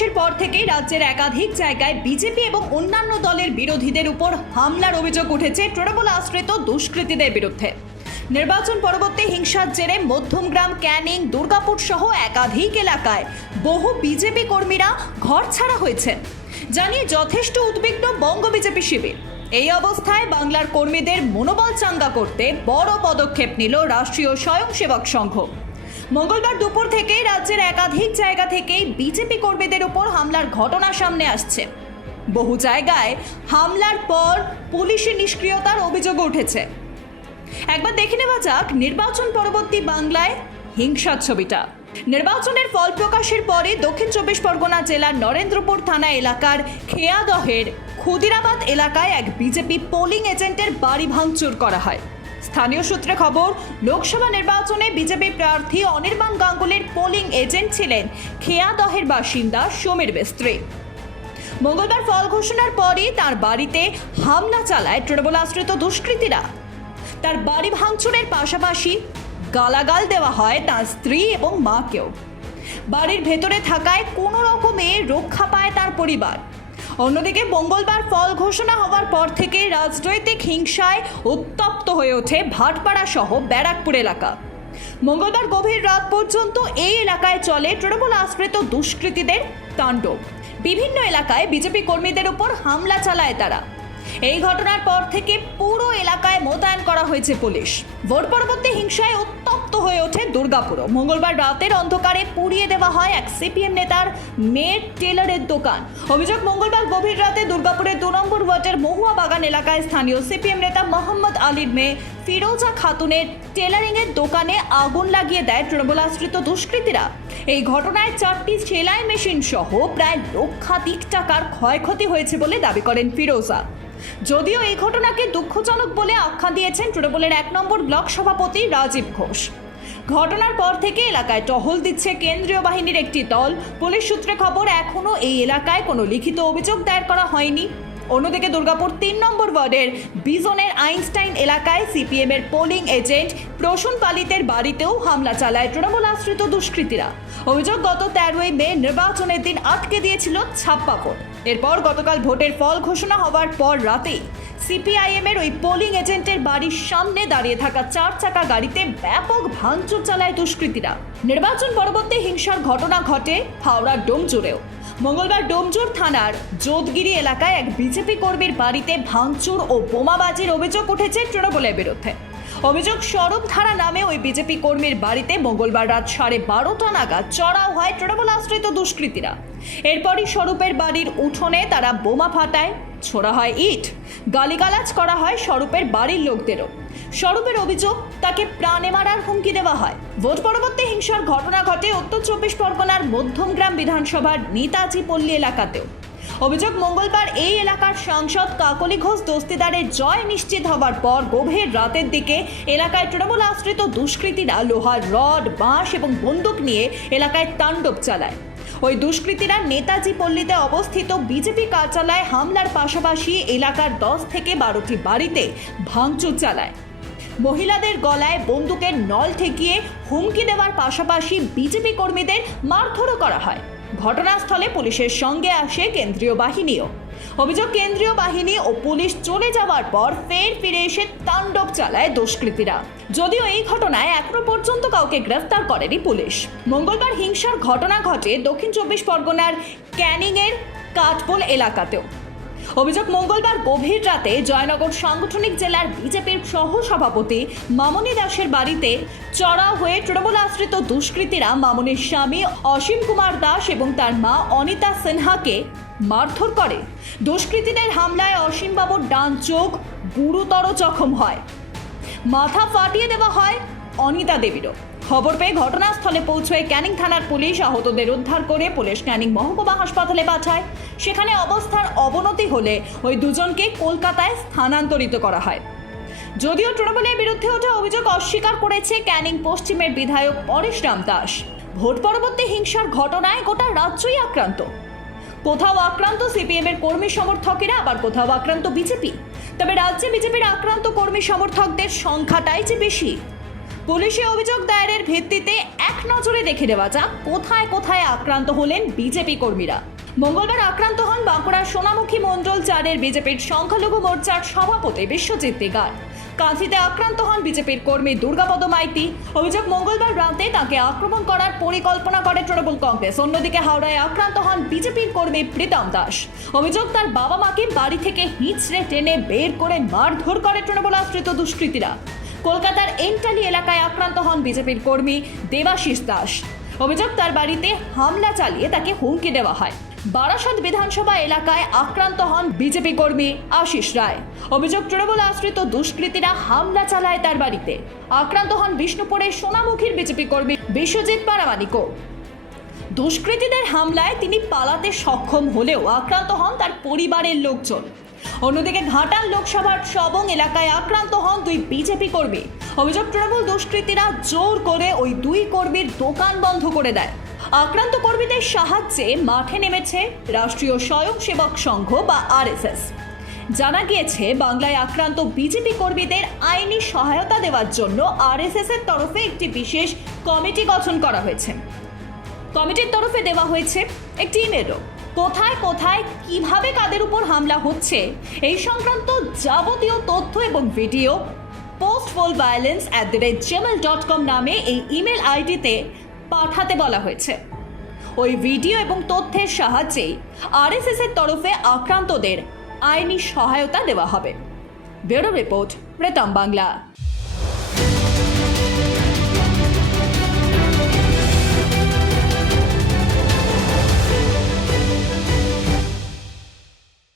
প্রকাশের পর থেকেই রাজ্যের একাধিক জায়গায় বিজেপি এবং অন্যান্য দলের বিরোধীদের উপর হামলার অভিযোগ উঠেছে তৃণমূল আশ্রিত দুষ্কৃতীদের বিরুদ্ধে। নির্বাচন পরবর্তী হিংসার জেরে মধ্যমগ্রাম, ক্যানিং, দুর্গাপুর সহ একাধিক এলাকায় বহু বিজেপি কর্মীরা ঘর ছাড়া হয়েছেন। জানিয়ে যথেষ্ট উদ্বিগ্ন বঙ্গ বিজেপি শিবির। এই অবস্থায় বাংলার কর্মীদের মনোবল চাঙ্গা করতে বড় পদক্ষেপ নিল রাষ্ট্রীয় স্বয়ংসেবক সংঘ। মঙ্গলবার দুপুর থেকেই রাজ্যের একাধিক জায়গা থেকেই বিজেপি কর্মীদের উপর হামলার ঘটনা সামনে আসছে। বহু জায়গায় হামলার পর পুলিশের নিষ্ক্রিয়তার অভিযোগ উঠেছে। একবার দেখে নেওয়া যাক নির্বাচন পরবর্তী বাংলায় হিংসার ছবিটা। নির্বাচনের ফল প্রকাশের পরে দক্ষিণ চব্বিশ পরগনা জেলার নরেন্দ্রপুর থানা এলাকার খেয়াদহের ক্ষুদিরাবাদ এলাকায় এক বিজেপি পোলিং এজেন্টের বাড়ি ভাঙচুর করা হয়। স্থানীয় সূত্রে খবর, লোকসভা নির্বাচনে বিজেপি প্রার্থী অনির্বাণ গাঙ্গুলির পোলিং এজেন্ট ছিলেন খেয়াদহের বাসিন্দা সমীর বেস্ত্রী। মঙ্গলবার ফল ঘোষণার পরই তার বাড়িতে হামলা চালায় তৃণমূল আশ্রিত দুষ্কৃতীরা। তার বাড়ি ভাঙচুরের পাশাপাশি গালাগাল দেওয়া হয় তার স্ত্রী এবং মাকেও। বাড়ির ভেতরে থাকায় কোনো রকমে রক্ষা পায় তার পরিবার। অন্যদিকে মঙ্গলবার ফল ঘোষণা হওয়ার পর থেকে রাজনৈতিক হিংসায় উত্তপ্ত হয়ে ওঠে ভাটপাড়া সহ ব্যারাকপুর এলাকা। মঙ্গলবার গভীর রাত পর্যন্ত এই এলাকায় চলে তৃণমূল আশ্রিত দুষ্কৃতীদের তাণ্ডব। বিভিন্ন এলাকায় বিজেপি কর্মীদের উপর হামলা চালায় তারা। এই ঘটনার পর থেকে পুরো এলাকায় মোতায়েন করা হয়েছে পুলিশ। ভোট পরবর্তী হিংসায় উত্তপ্ত হয়ে ওঠে দুর্গাপুরও। মঙ্গলবার রাতের অন্ধকারে পুড়িয়ে দেওয়া হয় এক সিপিএম নেতার মেয়ের টেলারের দোকান। অভিযোগ, মঙ্গলবার গভীর রাতে দুর্গাপুরের দু নম্বর ওয়ার্ডের মহুয়া বাগান এলাকায় স্থানীয় সিপিএম নেতা মোহাম্মদ আলীর মেয়ে ফিরোজা খাতুনের টেলারিং এর দোকানে আগুন লাগিয়ে দেয় তৃণমূল আশ্রিত দুষ্কৃতীরা। এই ঘটনায় চারটি সেলাই মেশিন সহ প্রায় লক্ষাধিক টাকার ক্ষয়ক্ষতি হয়েছে বলে দাবি করেন ফিরোজা। যদিও এই ঘটনাকে দুঃখজনক বলে আখ্যা দিয়েছেন তৃণমূলের এক নম্বর ব্লক সভাপতি রাজীব ঘোষ। ঘটনার পর থেকে এলাকায় টহল দিচ্ছে কেন্দ্রীয় বাহিনীর একটি দল। পুলিশ সূত্রে খবর এখনও এই এলাকায় কোনো লিখিত অভিযোগ দায়ের করা হয়নি। অন্যদিকে দুর্গাপুর তিন নম্বর ওয়ার্ডের বিজনের আইনস্টাইন এলাকায় সিপিএম এর পোলিং এজেন্ট প্রসূন পালিতের বাড়িতেও হামলা চালায় তৃণমূল আশ্রিত দুষ্কৃতীরা। অভিযোগ, গত তেরোই মে নির্বাচনের দিন আটকে দিয়েছিল ছাপ্পা ভোট। এরপর গতকাল ভোটের ফল ঘোষণা হওয়ার পর রাতেই সিপিআইএম এর ওই পোলিং এজেন্টের বাড়ির সামনে দাঁড়িয়ে থাকা চার চাকা গাড়িতে ব্যাপক ভাঙচুর চালায় দুষ্কৃতীরা। নির্বাচন পরবর্তী হিংসার ঘটনা ঘটে হাওড়ার ডোমজুড়েও মঙ্গলবার ডোমজুর থানার যোধগিরি এলাকায় এক বিজেপি কর্মীর বাড়িতে ভাঙচুর ও বোমাবাজির অভিযোগ উঠেছে তৃণমূলের বিরুদ্ধে। অভিযোগ স্বরূপ ধারা নামে ওই বিজেপি কর্মীর বাড়িতে মঙ্গলবার রাত সাড়ে বারোটা নাগাদ চড়াও হয় তৃণমূল আশ্রিত দুষ্কৃতীরা। এরপরই স্বরূপের বাড়ির উঠোনে তারা বোমা ফাটায়, ছোড়া হয় ইট, গালিগালাজ করা হয় স্বরূপের বাড়ির লোকদেরও। স্বরূপের অভিযোগ, তাকে প্রাণে মারার হুমকি দেওয়া হয়। ভোট পরবর্তী হিংসার ঘটনা ঘটে উত্তর চব্বিশ পরগনার মধ্যমগ্রাম বিধানসভার নেতাজি পল্লী এলাকাতেও। অভিযোগ, মঙ্গলবার এই এলাকার সাংসদ কাকলি ঘোষ দস্তিদারের জয় নিশ্চিত হবার পর গভীর রাতের দিকে এলাকায় তৃণমূল আশ্রিত দুষ্কৃতীরা লোহার রড, বাঁশ এবং বন্দুক নিয়ে এলাকায় তাণ্ডব চালায়। ওই দুষ্কৃতীরা নেতাজি পল্লীতে অবস্থিত বিজেপি কার্যালয়ে হামলার পাশাপাশি এলাকার দশ থেকে বারোটি বাড়িতে ভাঙচুর চালায়। মহিলাদের গলায় বন্দুকের নল ঠেকিয়ে হুমকি দেওয়ার পাশাপাশি বিজেপি কর্মীদের মারধরও করা হয়। ঘটনাস্থলে পুলিশের সঙ্গে আসে কেন্দ্রীয় বাহিনীও। অভিযোগ, কেন্দ্রীয় বাহিনী ও পুলিশ চলে যাওয়ার পর ফের ফিরে এসে তাণ্ডব চালায় দুষ্কৃতীরা। যদিও এই ঘটনায় এখনও পর্যন্ত কাউকে গ্রেফতার করেনি পুলিশ। মঙ্গলবার হিংসার ঘটনা ঘটে দক্ষিণ চব্বিশ পরগনার ক্যানিংয়ের কাঠপোল এলাকাতেও। অভিযোগ, মঙ্গলবার গভীর রাতে জয়নগর সাংগঠনিক জেলার বিজেপির সহ সভাপতি মামনি দাসের বাড়িতে চড়া হয়ে তৃণমূল আশ্রিত দুষ্কৃতীরা মামনির স্বামী অসীম কুমার দাস এবং তার মা অনিতা সিনহাকে মারধর করে। দুষ্কৃতীদের হামলায় অসীমবাবুর ডান চোখ গুরুতর জখম হয়। মাথা ফাটিয়ে দেওয়া হয় অনিতা দেবীরও। খবর পেয়ে ঘটনাস্থলে পৌঁছয় ক্যানিং থানার পুলিশ। আহতদের উদ্ধার করে পুলিশ ক্যানিং মহকুমা হাসপাতালে পাঠায়। সেখানে অবস্থার অবনতি হলে ওই দুজনকে কলকাতায় স্থানান্তরিত করা হয়। যদিও তৃণমূলের বিরুদ্ধে ওঠা অভিযোগ অস্বীকার করেছে ক্যানিং পশ্চিমের বিধায়ক পরেশ রাম দাস। ভোট পরবর্তী হিংসার ঘটনায় গোটা রাজ্যই আক্রান্ত। কোথাও আক্রান্ত সিপিএম এর কর্মী সমর্থকেরা, আবার কোথাও আক্রান্ত বিজেপি। তবে রাজ্যে বিজেপির আক্রান্ত কর্মী সমর্থকদের সংখ্যাটাই যে বেশি। পুলিশে অভিযোগ দায়েরের ভিত্তিতে এক নজরে দেখে নেওয়া যাক কোথায় কোথায় আক্রান্ত হলেন বিজেপি কর্মীরা। মঙ্গলবার আক্রান্ত হন বাঁকুড়ার সোনামুখী মণ্ডল চারের বিজেপির সংখ্যালঘু মোর্চার সভাপতি বিশ্বজিৎ দিগার। কাঁথিতে আক্রান্ত হন বিজেপির কর্মী দুর্গাপদ মাইতি। অভিযোগ মঙ্গলবার রাতে তাকে আক্রমণ করার পরিকল্পনা করে তৃণমূল কংগ্রেস। অন্যদিকে হাওড়ায় আক্রান্ত হন বিজেপির কর্মী প্রীতম দাস। অভিযোগ তার বাবা মাকে বাড়ি থেকে হিঁচড়ে টেনে বের করে মারধর করে তৃণমূল আশ্রিত দুষ্কৃতীরা। কলকাতার এন্টালি এলাকায় আক্রান্ত হন বিজেপির কর্মী দেবাশিস দাস। অভিযোগ, তার বাড়িতে হামলা চালিয়ে তাকে হুমকি দেওয়া হয়। বারাসত বিধানসভা এলাকায় আক্রান্ত হন বিজেপি কর্মী আশিস রায়। অভিযোগ, তৃণমূল আশ্রিত দুষ্কৃতীরা হামলা চালায় তার বাড়িতে। আক্রান্ত হন বিষ্ণুপুরের সোনামুখীর বিজেপি কর্মী বিশ্বজিৎ পারামানিকও। দুষ্কৃতীদের হামলায় তিনি পালাতে সক্ষম হলেও আক্রান্ত হন তার পরিবারের লোকজন। অন্যদিকে ঘাটাল লোকসভার সবং এলাকায় আক্রান্ত হন দুই বিজেপি কর্মী। অভিযোগ তৃণমূল দুষ্কৃতীরা জোর করে ওই দুই কর্মীর দোকান বন্ধ করে দেয়। আক্রান্ত কর্মীদের সাহায্যে মাঠে নেমেছে রাষ্ট্রীয় স্বয়ংসেবক সংঘ বা আরএসএস। জানা গিয়েছে, বাংলায় আক্রান্ত বিজেপি কর্মীদের আইনি সহায়তা দেওয়ার জন্য আরএসএস এর তরফে একটি বিশেষ কমিটি গঠন করা হয়েছে। কমিটির তরফে দেওয়া হয়েছে একটি ইমেলও। কোথায় কোথায় কীভাবে কাদের উপর হামলা হচ্ছে? এই সংক্রান্ত যাবতীয় তথ্য এবং video post poll violence at the rate gmail dot com নামে এই ইমেল আইডিতে পাঠাতে বলা হয়েছে। ওই ভিডিও এবং তথ্যের সাহায্যে আরএসএস এর তরফে আক্রান্তদের আইনি সহায়তা দেওয়া হবে। ব্যুরো রিপোর্ট প্রেতম বাংলা।